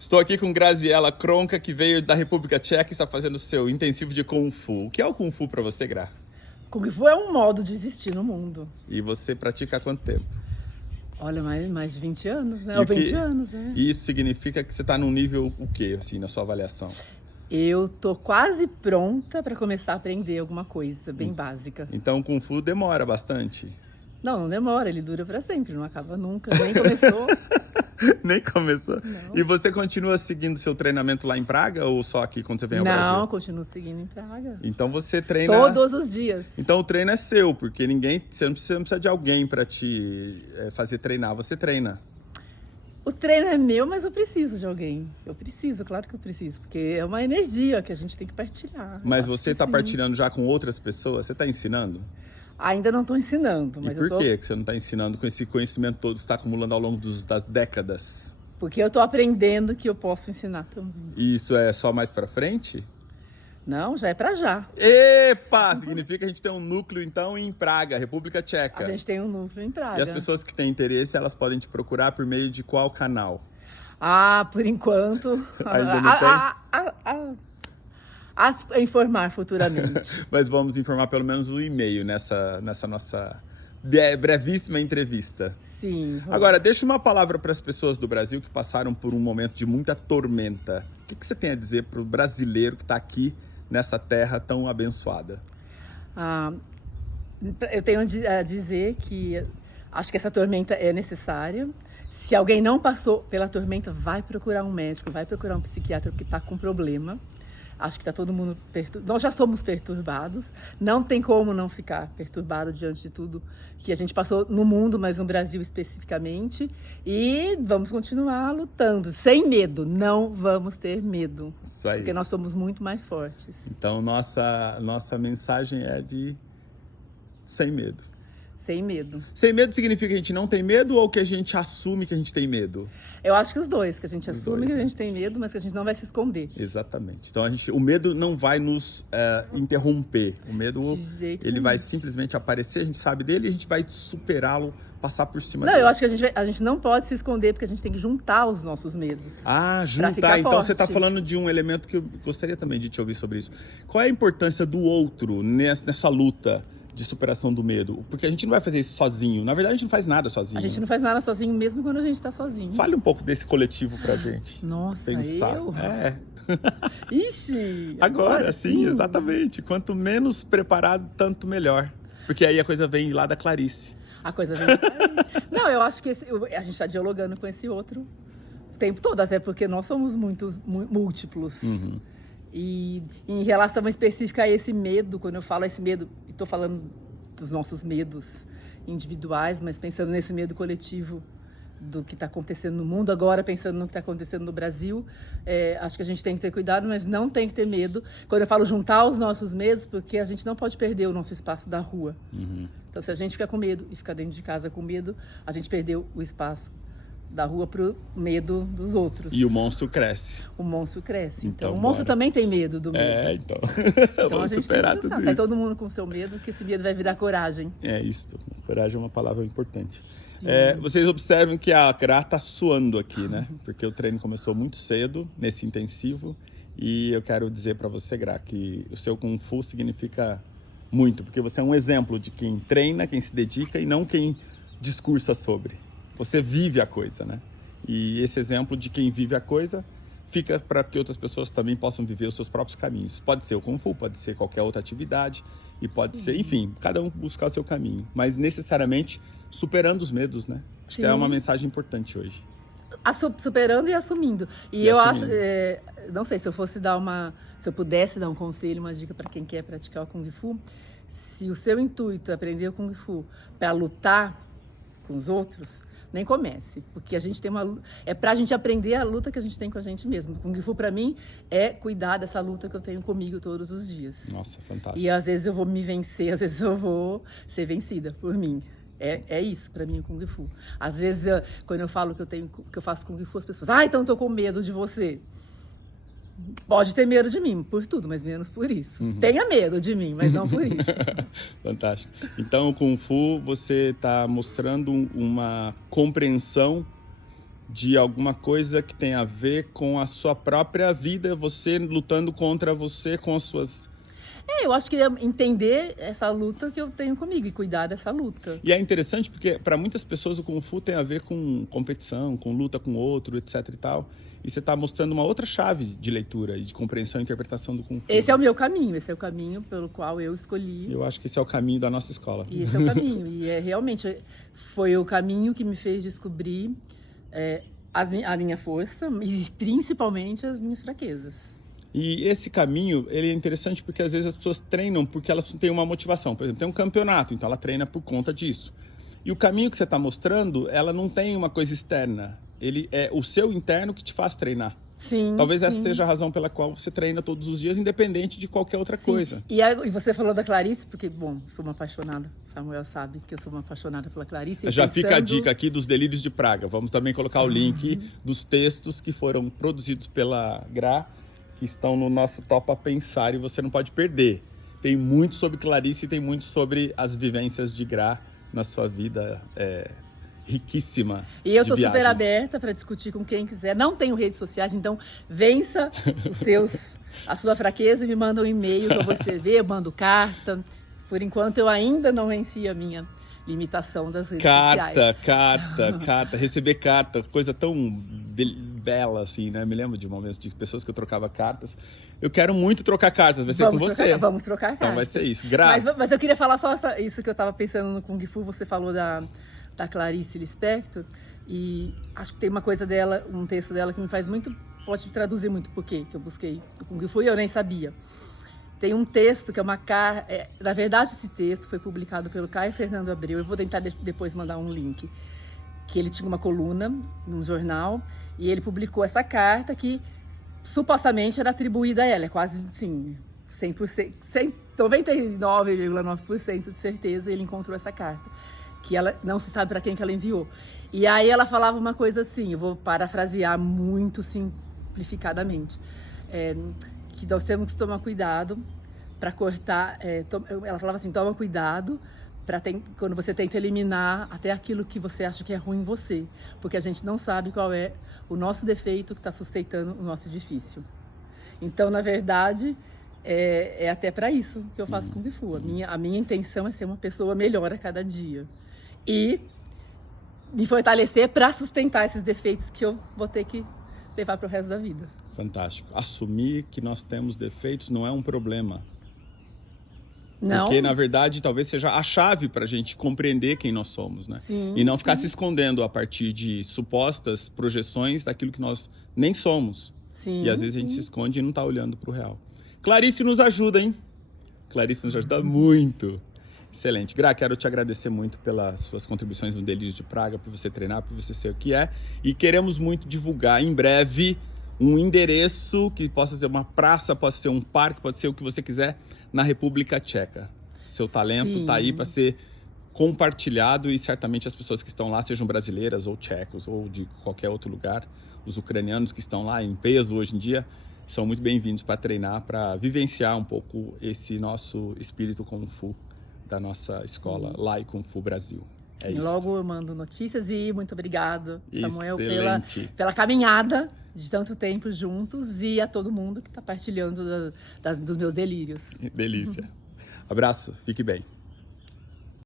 Estou aqui com Graziela Kronka, que veio da República Tcheca e está fazendo o seu intensivo de Kung Fu. O que é o Kung Fu para você, Gra? Kung Fu é um modo de existir no mundo. E você pratica há quanto tempo? Olha, mais de 20 anos, né? E Ou o que- 20 anos, né? Isso significa que você está num nível o quê, assim, na sua avaliação? Eu tô quase pronta para começar a aprender alguma coisa bem básica. Então o Kung Fu demora bastante. Não demora, ele dura para sempre, não acaba nunca, nem começou. Nem começou. Não. E você continua seguindo seu treinamento lá em Praga ou só aqui quando você vem ao Não, Brasil? continuo seguindo em Praga. Então você treina... Todos os dias. Então o treino é seu, porque você não precisa de alguém para te fazer treinar, você treina. O treino é meu, mas eu preciso de alguém. Eu preciso, claro que eu preciso, porque é uma energia que a gente tem que partilhar. Mas Eu acho você que está sim. partilhando já com outras pessoas? Você está ensinando? Ainda não estou ensinando, mas E por eu tô... que você não está ensinando com esse conhecimento todo que você está acumulando ao longo das décadas? Porque eu tô aprendendo que eu posso ensinar também. E isso é só mais para frente? Não, já é pra já. Epa! Significa que a gente tem um núcleo, então, em Praga, República Tcheca. A gente tem um núcleo em Praga. E as pessoas que têm interesse, elas podem te procurar por meio de qual canal? Ah, por enquanto. Ainda não A informar futuramente. Mas vamos informar pelo menos o e-mail nessa nossa brevíssima entrevista. Sim. vamos. Agora, deixa uma palavra para as pessoas do Brasil que passaram por um momento de muita tormenta. O que você tem a dizer para o brasileiro que está aqui nessa terra tão abençoada? Ah, eu tenho a dizer que acho que essa tormenta é necessária. Se alguém não passou pela tormenta, vai procurar um médico, vai procurar um psiquiatra que está com problema. Acho que está todo mundo perturbado. Nós já somos perturbados. Não tem como não ficar perturbado diante de tudo que a gente passou no mundo, mas no Brasil especificamente. E vamos continuar lutando, sem medo. Não vamos ter medo. Isso aí. Porque nós somos muito mais fortes. Então, nossa mensagem é de sem medo. Sem medo. Sem medo significa que a gente não tem medo ou que a gente assume que a gente tem medo? Eu acho que os dois, que a gente Os assume dois, que a né? gente tem medo, mas que a gente não vai se esconder. Exatamente. Então, o medo não vai nos interromper. O medo, De jeito ele nenhum. vai simplesmente aparecer, a gente sabe dele e a gente vai superá-lo, passar por cima Não, dele. eu acho que a gente não pode se esconder, porque a gente tem que juntar os nossos medos. Ah, ficar juntar. Então forte. você está falando de um elemento que eu gostaria também de te ouvir sobre isso. Qual é a importância do outro nessa luta de superação do medo? Porque a gente não vai fazer isso sozinho. Na verdade, a gente não faz nada sozinho. A gente não faz nada sozinho, mesmo quando a gente tá sozinho. Fale um pouco desse coletivo pra gente. Nossa, Pensar. eu? É. Ixi! Agora, sim, exatamente. Quanto menos preparado, tanto melhor. Porque aí a coisa vem lá da Clarice. A coisa vem. Não, eu acho que a gente tá dialogando com esse outro o tempo todo, até porque nós somos múltiplos. Uhum. E em relação específica a esse medo, quando eu falo esse medo, estou falando dos nossos medos individuais, mas pensando nesse medo coletivo do que está acontecendo no mundo, agora pensando no que está acontecendo no Brasil, acho que a gente tem que ter cuidado, mas não tem que ter medo. Quando eu falo juntar os nossos medos, porque a gente não pode perder o nosso espaço da rua. Uhum. Então, se a gente ficar com medo e ficar dentro de casa com medo, a gente perdeu o espaço da rua pro medo dos outros. E o monstro cresce. O monstro cresce. Então, Então o monstro bora. também tem medo do medo. Então. Então a Vamos gente superar tem que tudo lutar. Sai isso. todo mundo com o seu medo, que esse medo vai virar coragem. É isso. Coragem é uma palavra importante. Sim. Vocês observam que a Gra tá suando aqui, né? Porque o treino começou muito cedo, nesse intensivo. E eu quero dizer para você, Gra, que o seu Kung Fu significa muito. Porque você é um exemplo de quem treina, quem se dedica e não quem discursa sobre. Você vive a coisa, né? E esse exemplo de quem vive a coisa fica para que outras pessoas também possam viver os seus próprios caminhos. Pode ser o Kung Fu, pode ser qualquer outra atividade e pode ser, enfim, cada um buscar o seu caminho. Mas necessariamente superando os medos, né? Acho que é Sim. uma mensagem importante hoje. Superando e assumindo. E E eu assumindo. acho, não sei, se eu pudesse dar um conselho, uma dica para quem quer praticar o Kung Fu, se o seu intuito é aprender o Kung Fu para lutar com os outros, nem comece, porque a gente tem é pra gente aprender a luta que a gente tem com a gente mesmo. O Kung Fu pra mim é cuidar dessa luta que eu tenho comigo todos os dias. Nossa, fantástico. E às vezes eu vou me vencer, às vezes eu vou ser vencida por mim. É isso pra mim o Kung Fu. Às vezes quando eu falo que eu faço Kung Fu, as pessoas, então eu tô com medo de você. Pode ter medo de mim, por tudo, mas menos por isso. Tenha medo de mim, mas não por isso. de alguma coisa que tem a ver com a sua própria vida, você lutando contra você com as suas... Eu acho que é entender essa luta que eu tenho comigo e cuidar dessa luta. E é interessante porque para muitas pessoas o Kung Fu tem a ver com competição, com luta com o outro, etc e tal. E você está mostrando uma outra chave de leitura e de compreensão e interpretação do Kung Fu. Esse é o meu caminho, esse é o caminho pelo qual eu escolhi. Eu acho que esse é o caminho da nossa escola. E esse é o caminho. E realmente foi o caminho que me fez descobrir a minha força e principalmente as minhas fraquezas. E esse caminho, ele é interessante porque às vezes as pessoas treinam porque elas têm uma motivação. Por exemplo, tem um campeonato, então ela treina por conta disso. E o caminho que você está mostrando, ela não tem uma coisa externa. Ele é o seu interno que te faz treinar. Sim. Talvez essa sim. seja a razão pela qual você treina todos os dias, independente de qualquer outra coisa. E você falou da Clarice, porque, bom, sou uma apaixonada. Samuel sabe que eu sou uma apaixonada pela Clarice. Já fica a dica aqui dos Delírios de Praga. Vamos também colocar o link dos textos que foram produzidos pela Gra, que estão no nosso Topa Pensar, e você não pode perder. Tem muito sobre Clarice e tem muito sobre as vivências de Gra na sua vida riquíssima. E eu tô super aberta para discutir com quem quiser. Não tenho redes sociais, então vença a sua fraqueza e me manda um e-mail que eu vou escrever, eu mando carta. Por enquanto eu ainda não venci a minha limitação das redes sociais. Carta. Receber carta, coisa tão bela assim, né? Me lembro de momentos de pessoas que eu trocava cartas. Eu quero muito trocar cartas, vai ser com você. Vamos trocar cartas. Então vai ser isso. Mas eu queria falar só isso que eu tava pensando no Kung Fu. Você falou da Clarice Lispector, e acho que tem uma coisa dela, um texto dela que me faz muito, pode traduzir muito por quê que eu busquei o Kung Fu e eu nem sabia. Tem um texto que é uma carta, na verdade esse texto foi publicado pelo Caio Fernando Abreu, eu vou tentar depois mandar um link, que ele tinha uma coluna num jornal e ele publicou essa carta que supostamente era atribuída a ela, é quase assim, 100%, 99,9% de certeza ele encontrou essa carta, que ela não se sabe para quem que ela enviou. E aí ela falava uma coisa assim, eu vou parafrasear muito simplificadamente, que nós temos que tomar cuidado para cortar, ela falava assim, toma cuidado quando você tenta eliminar até aquilo que você acha que é ruim em você, porque a gente não sabe qual é o nosso defeito que está sustentando o nosso edifício. Então, na verdade, é até para isso que eu faço Kung Fu. A minha intenção é ser uma pessoa melhor a cada dia. E me fortalecer para sustentar esses defeitos que eu vou ter que levar para o resto da vida. Fantástico. Assumir que nós temos defeitos não é um problema. Não. Porque, na verdade, talvez seja a chave para a gente compreender quem nós somos, né? Sim, e não ficar se escondendo a partir de supostas projeções daquilo que nós nem somos. Sim, e às vezes a gente se esconde e não está olhando para o real. Clarice nos ajuda, hein? Clarice nos ajuda muito. Excelente. Gra, quero te agradecer muito pelas suas contribuições no Delírios de Praga, por você treinar, por você ser o que é. E queremos muito divulgar em breve um endereço que possa ser uma praça, pode ser um parque, pode ser o que você quiser, na República Tcheca. Seu talento está aí para ser compartilhado e certamente as pessoas que estão lá, sejam brasileiras ou tchecos ou de qualquer outro lugar, os ucranianos que estão lá em peso hoje em dia, são muito bem-vindos para treinar, para vivenciar um pouco esse nosso espírito Kung Fu da nossa escola Lai Kung Fu Brasil. Sim, logo eu mando notícias e muito obrigado, Samuel, pela caminhada de tanto tempo juntos e a todo mundo que está partilhando dos meus delírios. Delícia. Abraço, fique bem.